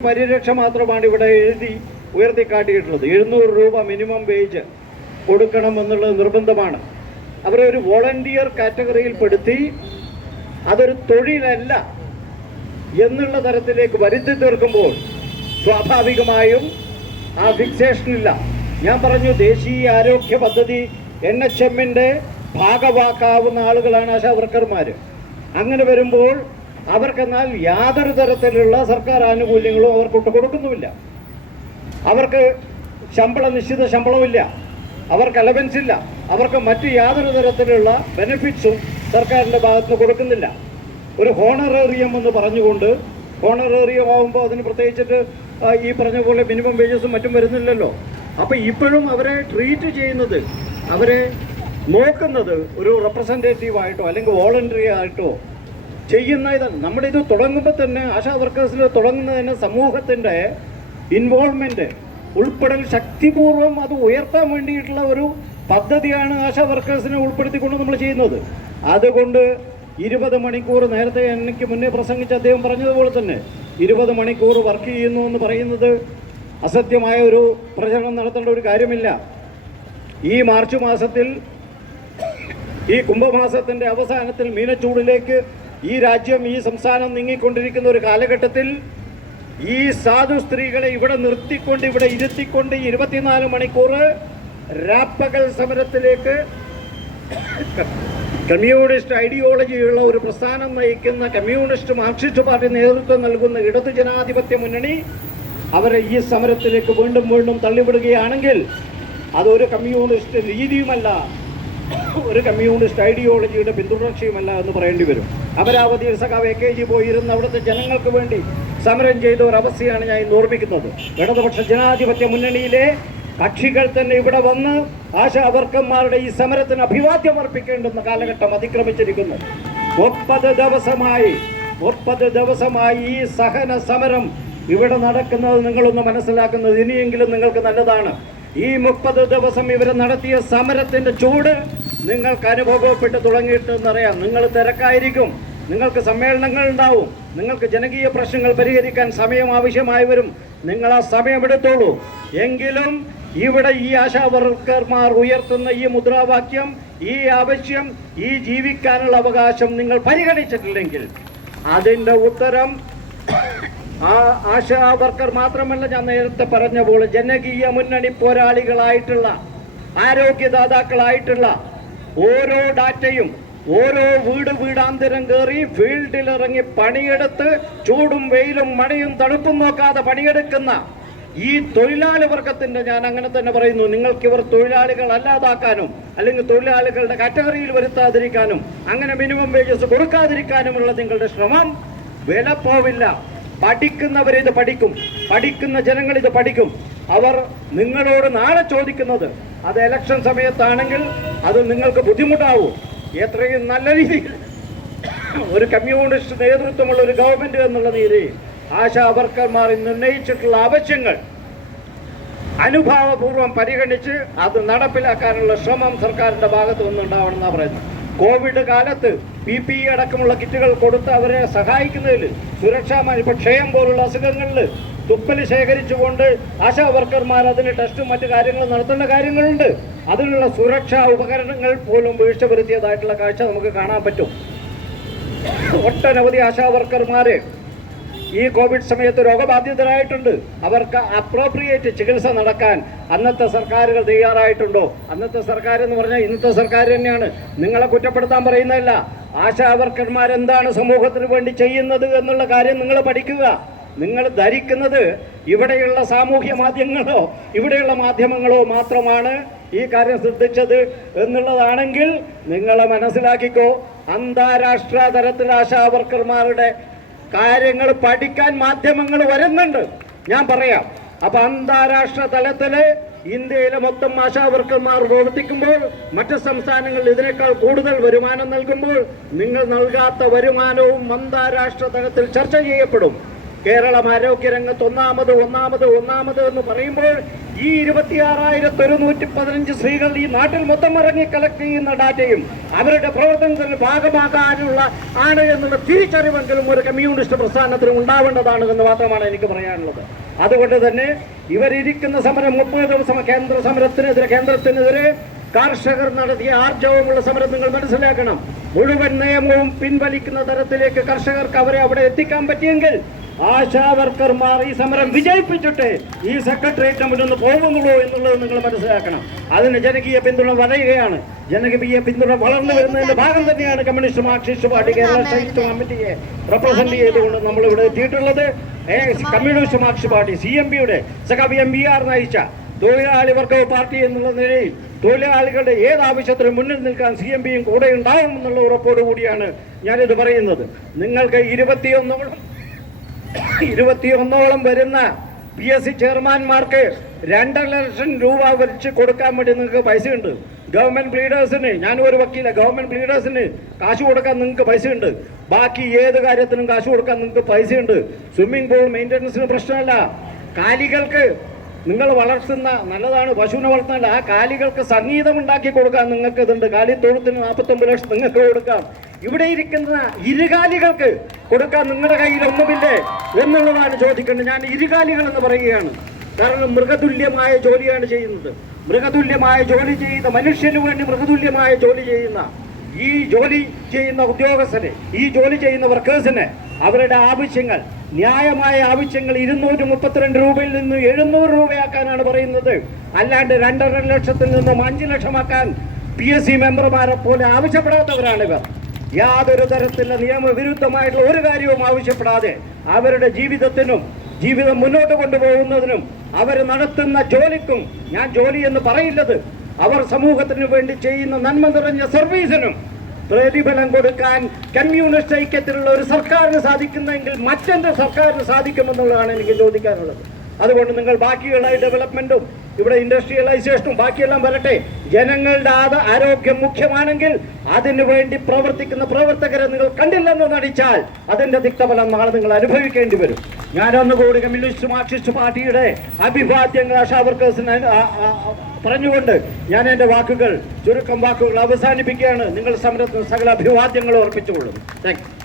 പരിരക്ഷ മാത്രമാണ് ഇവിടെ എഴുതി ഉയർത്തിക്കാട്ടിയിട്ടുള്ളത്. എഴുന്നൂറ് രൂപ മിനിമം വേജ് കൊടുക്കണം എന്നുള്ളത് നിർബന്ധമാണ്. അവരെ ഒരു വോളണ്ടിയർ കാറ്റഗറിയിൽ പെടുത്തി അതൊരു തൊഴിലല്ല എന്നുള്ള തരത്തിലേക്ക് വരുത്തി തീർക്കുമ്പോൾ സ്വാഭാവികമായും ആ ഫിക്സേഷനില്ല ഞാൻ പറഞ്ഞു ദേശീയ ആരോഗ്യ പദ്ധതി എൻ എച്ച് എമ്മിന്റെ ഭാഗവാക്കാവുന്ന ആളുകളാണ് ആശാ വർക്കർമാർ അങ്ങനെ വരുമ്പോൾ അവർക്കെന്നാൽ യാതൊരു തരത്തിലുള്ള സർക്കാർ ആനുകൂല്യങ്ങളും അവർക്ക് കൊടുക്കുന്നുമില്ല. അവർക്ക് ശമ്പള നിശ്ചിത ശമ്പളമില്ല അവർക്ക് അലവൻസ് ഇല്ല അവർക്ക് മറ്റ് യാതൊരു തരത്തിലുള്ള ബെനിഫിറ്റ്സും സർക്കാരിന്റെ ഭാഗത്ത് കൊടുക്കുന്നില്ല. ഒരു ഹോണറേറിയം എന്ന് പറഞ്ഞുകൊണ്ട് ഹോണറേറിയം ആകുമ്പോൾ അതിന് പ്രത്യേകിച്ചിട്ട് ഈ പറഞ്ഞ പോലെ മിനിമം വേജസും മറ്റും വരുന്നില്ലല്ലോ. അപ്പോൾ ഇപ്പോഴും അവരെ ട്രീറ്റ് ചെയ്യുന്നത് അവരെ നോക്കുന്നത് ഒരു റെപ്രസെന്റേറ്റീവായിട്ടോ അല്ലെങ്കിൽ വോളണ്ടറി ആയിട്ടോ ചെയ്യുന്ന ഇത് നമ്മുടെ ഇത് തുടങ്ങുമ്പോൾ തന്നെ ആശാ വർക്കേഴ്സിൽ തുടങ്ങുന്നതിന് സമൂഹത്തിന്റെ ഇൻവോൾവ്മെന്റ് ഉൾപ്പെടൽ ശക്തിപൂർവം അത് ഉയർത്താൻ വേണ്ടിയിട്ടുള്ള ഒരു പദ്ധതിയാണ് ആശാ വർക്കേഴ്സിനെ ഉൾപ്പെടുത്തിക്കൊണ്ട് നമ്മൾ ചെയ്യുന്നത്. അതുകൊണ്ട് ഇരുപത് മണിക്കൂർ നേരത്തെ എനിക്ക് മുന്നേ പ്രസംഗിച്ച അദ്ദേഹം പറഞ്ഞതുപോലെ തന്നെ ഇരുപത് മണിക്കൂർ വർക്ക് ചെയ്യുന്നു എന്ന് പറയുന്നത് അസത്യമായ ഒരു പ്രചരണം നടത്തേണ്ട ഒരു കാര്യമില്ല. ഈ മാർച്ച് മാസത്തിൽ ഈ കുംഭമാസത്തിന്റെ അവസാനത്തിൽ മീനച്ചൂടിലേക്ക് ഈ രാജ്യം ഈ സംസ്ഥാനം നീങ്ങിക്കൊണ്ടിരിക്കുന്ന ഒരു കാലഘട്ടത്തിൽ ഈ സാധു സ്ത്രീകളെ ഇവിടെ നിർത്തിക്കൊണ്ട് ഇവിടെ ഇരുത്തിക്കൊണ്ട് ഇരുപത്തിനാല് മണിക്കൂർ രാപ്പകൽ സമരത്തിലേക്ക് കമ്മ്യൂണിസ്റ്റ് ഐഡിയോളജിയുള്ള ഒരു പ്രസ്ഥാനം നയിക്കുന്ന കമ്മ്യൂണിസ്റ്റ് മാർക്സിസ്റ്റ് പാർട്ടി നേതൃത്വം നൽകുന്ന ഇടതു ജനാധിപത്യ മുന്നണി അവരെ ഈ സമരത്തിലേക്ക് വീണ്ടും വീണ്ടും തള്ളിവിടുകയാണെങ്കിൽ അതൊരു കമ്മ്യൂണിസ്റ്റ് രീതിയുമല്ല. ഒരു കമ്മ്യൂണിസ്റ്റ് ഐഡിയോളജിയുടെ പിന്തുടർച്ചയുമല്ല എന്ന് പറയേണ്ടി വരും. അമരാവതി സഖാവ് എ കെ ജി പോയിരുന്ന അവിടുത്തെ ജനങ്ങൾക്ക് വേണ്ടി സമരം ചെയ്ത ഒരു അവസ്ഥയാണ് ഞാൻ ഇന്ന് ഓർമ്മിക്കുന്നത്. ഇടതുപക്ഷ ജനാധിപത്യ മുന്നണിയിലെ കക്ഷികൾ തന്നെ ഇവിടെ വന്ന് ആശാവർക്കന്മാരുടെ ഈ സമരത്തിന് അഭിവാദ്യം അർപ്പിക്കേണ്ടുന്ന കാലഘട്ടം അതിക്രമിച്ചിരിക്കുന്നു. മുപ്പത് ദിവസമായി മുപ്പത് ദിവസമായി ഈ സഹന സമരം ഇവിടെ നടക്കുന്നത് നിങ്ങളൊന്ന് മനസ്സിലാക്കുന്നത് ഇനിയെങ്കിലും നിങ്ങൾക്ക് നല്ലതാണ്. ഈ മുപ്പത് ദിവസം ഇവർ നടത്തിയ സമരത്തിന്റെ ചൂട് നിങ്ങൾക്ക് അനുഭവപ്പെട്ട് തുടങ്ങിയിട്ടെന്നറിയാം നിങ്ങൾ തിരക്കായിരിക്കും. നിങ്ങൾക്ക് സമ്മേളനങ്ങൾ ഉണ്ടാവും. നിങ്ങൾക്ക് ജനകീയ പ്രശ്നങ്ങൾ പരിഹരിക്കാൻ സമയം ആവശ്യമായി വരും. നിങ്ങൾ ആ സമയം സമയമെടുത്തോളൂ എങ്കിലും ഇവിടെ ഈ ആശാവർക്കർമാർ ഉയർത്തുന്ന ഈ മുദ്രാവാക്യം ഈ ആവശ്യം ഈ ജീവിക്കാനുള്ള അവകാശം നിങ്ങൾ പരിഗണിച്ചിട്ടില്ലെങ്കിൽ അതിന്റെ ഉത്തരം ആ ആശാ വർക്കർ മാത്രമല്ല ഞാൻ നേരത്തെ പറഞ്ഞ പോലെ ജനകീയ മുന്നണി പോരാളികളായിട്ടുള്ള ആരോഗ്യദാതാക്കളായിട്ടുള്ള ഓരോ ഡാറ്റയും ഓരോ വീട് വീടാന്തരം കയറി ഫീൽഡിൽ ഇറങ്ങി പണിയെടുത്ത് ചൂടും വെയിലും മഴയും തണുപ്പും നോക്കാതെ പണിയെടുക്കുന്ന ഈ തൊഴിലാളി വർഗത്തിന്റെ ഞാൻ അങ്ങനെ തന്നെ പറയുന്നു. നിങ്ങൾക്ക് ഇവർ തൊഴിലാളികൾ അല്ലാതാക്കാനും അല്ലെങ്കിൽ തൊഴിലാളികളുടെ കാറ്റഗറിയിൽ വരുത്താതിരിക്കാനും അങ്ങനെ മിനിമം വേജസ് കൊടുക്കാതിരിക്കാനുമുള്ള നിങ്ങളുടെ ശ്രമം വില പോവില്ല. പഠിക്കുന്നവർ ഇത് പഠിക്കും. പഠിക്കുന്ന ജനങ്ങൾ ഇത് പഠിക്കും. അവർ നിങ്ങളോട് നാളെ ചോദിക്കുന്നത് അത് ഇലക്ഷൻ സമയത്താണെങ്കിൽ അത് നിങ്ങൾക്ക് ബുദ്ധിമുട്ടാവും. എത്രയും നല്ല രീതിയിൽ ഒരു കമ്മ്യൂണിസ്റ്റ് നേതൃത്വമുള്ള ഒരു ഗവൺമെന്റ് എന്നുള്ള നിലയിൽ ആശാ വർക്കർമാർ ഇന്ന് ആവശ്യങ്ങൾ അനുഭാവപൂർവം പരിഗണിച്ച് അത് നടപ്പിലാക്കാനുള്ള ശ്രമം സർക്കാരിന്റെ ഭാഗത്തു നിന്നുണ്ടാവണമെന്നാണ് പറയുന്നത്. കോവിഡ് കാലത്ത് പി പി ഇ അടക്കമുള്ള കിറ്റുകൾ കൊടുത്ത് അവരെ സഹായിക്കുന്നതിൽ സുരക്ഷാ ഇപ്പോൾ ഇപ്പൊ ക്ഷയം പോലുള്ള അസുഖങ്ങളിൽ തുപ്പൽ ശേഖരിച്ചുകൊണ്ട് ആശാ വർക്കർമാർ അതിന് ടെസ്റ്റും മറ്റു കാര്യങ്ങളും നടത്തേണ്ട കാര്യങ്ങളുണ്ട്. അതിനുള്ള സുരക്ഷാ ഉപകരണങ്ങൾ പോലും വീഴ്ച വരുത്തിയതായിട്ടുള്ള കാഴ്ച നമുക്ക് കാണാൻ പറ്റും. ഒട്ടനവധി ആശാ വർക്കർമാര് ഈ കോവിഡ് സമയത്ത് രോഗബാധിതരായിട്ടുണ്ട്. അവർക്ക് അപ്രോപ്രിയേറ്റ് ചികിത്സ നടക്കാൻ അന്നത്തെ സർക്കാരുകൾ തയ്യാറായിട്ടുണ്ടോ? അന്നത്തെ സർക്കാർ എന്ന് പറഞ്ഞാൽ ഇന്നത്തെ സർക്കാർ തന്നെയാണ്. നിങ്ങളെ കുറ്റപ്പെടുത്താൻ പറയുന്നതല്ല. ആശാ വർക്കർമാർ എന്താണ് സമൂഹത്തിന് വേണ്ടി ചെയ്യുന്നത് എന്നുള്ള കാര്യം നിങ്ങൾ പഠിക്കുക. നിങ്ങൾ ധരിക്കുന്നത് ഇവിടെയുള്ള സാമൂഹ്യ മാധ്യമങ്ങളോ ഇവിടെയുള്ള മാധ്യമങ്ങളോ മാത്രമാണ് ഈ കാര്യം ശ്രദ്ധിച്ചത് എന്നുള്ളതാണെങ്കിൽ നിങ്ങൾ മനസ്സിലാക്കിക്കോ അന്താരാഷ്ട്ര തലത്തിൽ ആശാ വർക്കർമാരുടെ കാര്യങ്ങൾ പഠിക്കാൻ മാധ്യമങ്ങൾ വരുന്നുണ്ട്. ഞാൻ പറയാം. അപ്പൊ അന്താരാഷ്ട്ര തലത്തിൽ ഇന്ത്യയിലെ മൊത്തം ആശാ വർക്കർമാർ പ്രവർത്തിക്കുമ്പോൾ മറ്റ് സംസ്ഥാനങ്ങളിൽ ഇതിനേക്കാൾ കൂടുതൽ വരുമാനം നൽകുമ്പോൾ നിങ്ങൾ നൽകാത്ത വരുമാനവും അന്താരാഷ്ട്ര തലത്തിൽ ചർച്ച ചെയ്യപ്പെടും. കേരളം ആരോഗ്യരംഗത്ത് ഒന്നാമത് ഒന്നാമത് ഒന്നാമത് എന്ന് പറയുമ്പോൾ ഈ ഇരുപത്തിയാറായിരത്തി ഒരുന്നൂറ്റി പതിനഞ്ച് സ്ത്രീകൾ ഈ നാട്ടിൽ മൊത്തം ഇറങ്ങി കളക്ട് ചെയ്യുന്ന ഡാറ്റയും അവരുടെ പ്രവർത്തനത്തിൽ ഭാഗമാകാനുള്ള ആണ് എന്നുള്ള തിരിച്ചറിവെങ്കിലും ഒരു കമ്മ്യൂണിസ്റ്റ് പ്രസ്ഥാനത്തിന് ഉണ്ടാവേണ്ടതാണ് എന്ന് മാത്രമാണ് എനിക്ക് പറയാനുള്ളത്. അതുകൊണ്ട് തന്നെ ഇവരിരിക്കുന്ന സമരം മുപ്പത് ദിവസം കേന്ദ്ര സമരത്തിനെതിരെ കേന്ദ്രത്തിനെതിരെ കർഷകർ നടത്തിയ ആർജവമുള്ള സമരം നിങ്ങൾ മനസ്സിലാക്കണം. മുഴുവൻ നിയമവും പിൻവലിക്കുന്ന തരത്തിലേക്ക് കർഷകർക്ക് അവരെ അവിടെ എത്തിക്കാൻ പറ്റിയെങ്കിൽ ആശാ വർക്കർമാർ ഈ സമരം വിജയിപ്പിച്ചിട്ട് ഈ സെക്രട്ടേറിയറ്റ് മുന്നൊന്ന് പോകുന്നുള്ളൂ എന്നുള്ളത് നിങ്ങൾ മനസ്സിലാക്കണം. അതിന് ജനകീയ പിന്തുണ വളരുകയാണ് ജനകീയ പിന്തുണ വളർന്നു വരുന്നതിന്റെ ഭാഗം തന്നെയാണ് communist marxist party Kerala state കമ്മിറ്റിയെ റെപ്രസെന്റ് ചെയ്തുകൊണ്ട് നമ്മൾ ഇവിടെ എത്തിയിട്ടുള്ളത് communist marxist party C M പിയുടെ സഖാബി എം ബി ആർ നയിച്ച തൊഴിലാളി വർഗ പാർട്ടി എന്നുള്ള നിലയിൽ തൊഴിലാളികളുടെ ഏത് ആവശ്യത്തിനും മുന്നിൽ നിൽക്കാൻ സി എം പിയും കൂടെ ഉണ്ടാവും എന്നുള്ള ഉറപ്പോടു കൂടിയാണ് ഞാനിത് പറയുന്നത്. നിങ്ങൾക്ക് ഇരുപത്തിയൊന്നോളം ഇരുപത്തിയൊന്നോളം വരുന്ന പി എസ് സി ചെയർമാൻമാർക്ക് രണ്ടര ലക്ഷം രൂപ വെച്ച് കൊടുക്കാൻ വേണ്ടി നിങ്ങൾക്ക് പൈസയുണ്ട്. ഗവൺമെന്റ് ബ്ലീഡേഴ്സിന് ഞാൻ ഒരു വക്കീല ഗവൺമെന്റ് ബ്ലീഡേഴ്സിന് കാശ് കൊടുക്കാൻ നിങ്ങൾക്ക് പൈസയുണ്ട്. ബാക്കി ഏത് കാര്യത്തിനും കാശ് കൊടുക്കാൻ നിങ്ങൾക്ക് പൈസയുണ്ട്. സ്വിമ്മിംഗ് പൂൾ മെയിന്റനൻസിന് പ്രശ്നമല്ല. കാലികൾക്ക് നിങ്ങൾ വളർത്തുന്ന നല്ലതാണ് പശുവിനെ വളർത്തുന്നില്ല ആ കാലികൾക്ക് സംഗീതം ഉണ്ടാക്കി കൊടുക്കാൻ നിങ്ങൾക്ക് ഇതുണ്ട്. കാലി തൊഴുത്തിന് നാൽപ്പത്തൊമ്പത് ലക്ഷം നിങ്ങൾക്ക് കൊടുക്കാം. ഇവിടെ ഇരിക്കുന്ന ഇരുകാലികൾക്ക് കൊടുക്കാൻ നിങ്ങളുടെ കയ്യിൽ ഒന്നുമില്ലേ എന്നുള്ളതാണ് ചോദിക്കേണ്ടത്. ഞാൻ ഇരുകാലികൾ എന്ന് പറയുകയാണ്. കാരണം മൃഗതുല്യമായ ജോലിയാണ് ചെയ്യുന്നത്. മൃഗതുല്യമായ ജോലി ചെയ്യുന്ന മനുഷ്യന് വേണ്ടി മൃഗതുല്യമായ ജോലി ചെയ്യുന്ന ഈ ജോലി ചെയ്യുന്ന ഉദ്യോഗസ്ഥന് ഈ ജോലി ചെയ്യുന്ന വർക്കേഴ്സിന് അവരുടെ ആവശ്യങ്ങൾ ന്യായമായ ആവശ്യങ്ങൾ ഇരുന്നൂറ്റി മുപ്പത്തിരണ്ട് രൂപയിൽ നിന്ന് എഴുന്നൂറ് രൂപയാക്കാനാണ് പറയുന്നത്. അല്ലാണ്ട് രണ്ടര ലക്ഷത്തിൽ നിന്നും അഞ്ച് ലക്ഷമാക്കാൻ പി എസ് സി മെമ്പർമാരെ പോലെ ആവശ്യപ്പെടാത്തവരാണിവർ. യാതൊരു തരത്തിലുള്ള നിയമവിരുദ്ധമായിട്ടുള്ള ഒരു കാര്യവും ആവശ്യപ്പെടാതെ അവരുടെ ജീവിതത്തിനും ജീവിതം മുന്നോട്ട് കൊണ്ടുപോകുന്നതിനും അവർ നടത്തുന്ന ജോലിക്കും ഞാൻ ജോലി എന്ന് പറയില്ലത്. അവർ സമൂഹത്തിന് വേണ്ടി ചെയ്യുന്ന നന്മ നിറഞ്ഞ സർവീസിനും പ്രതിഫലം കൊടുക്കാൻ കമ്മ്യൂണിസ്റ്റ് ഐക്യത്തിലുള്ള ഒരു സർക്കാരിന് സാധിക്കുന്നെങ്കിൽ മറ്റെന്ത് സർക്കാരിന് സാധിക്കുമെന്നുള്ളതാണ് എനിക്ക് ചോദിക്കാനുള്ളത്. അതുകൊണ്ട് നിങ്ങൾ ബാക്കിയുള്ള ഡെവലപ്മെന്റും ഇവിടെ ഇൻഡസ്ട്രിയലൈസേഷനും ബാക്കിയെല്ലാം വരട്ടെ. ജനങ്ങളുടെ ആദ ആരോഗ്യം മുഖ്യമാണെങ്കിൽ അതിനു വേണ്ടി പ്രവർത്തിക്കുന്ന പ്രവർത്തകരെ നിങ്ങൾ കണ്ടില്ലെന്ന് നടിച്ചാൽ അതിന്റെ തിക്തഫലം നാളെ നിങ്ങൾ അനുഭവിക്കേണ്ടി വരും. ഞാനൊന്നുകൂടി കമ്മ്യൂണിസ്റ്റ് മാർക്സിസ്റ്റ് പാർട്ടിയുടെ അഭിവാദ്യങ്ങൾ ആശാ വർക്കേഴ്സിന് പറഞ്ഞുകൊണ്ട് ഞാൻ എന്റെ വാക്കുകൾ ചുരുക്കം വാക്കുകൾ അവസാനിപ്പിക്കുകയാണ്. നിങ്ങൾ സമരത്തിന് സകല അഭിവാദ്യങ്ങളും അർപ്പിച്ചുകൊള്ളുന്നു. Thank you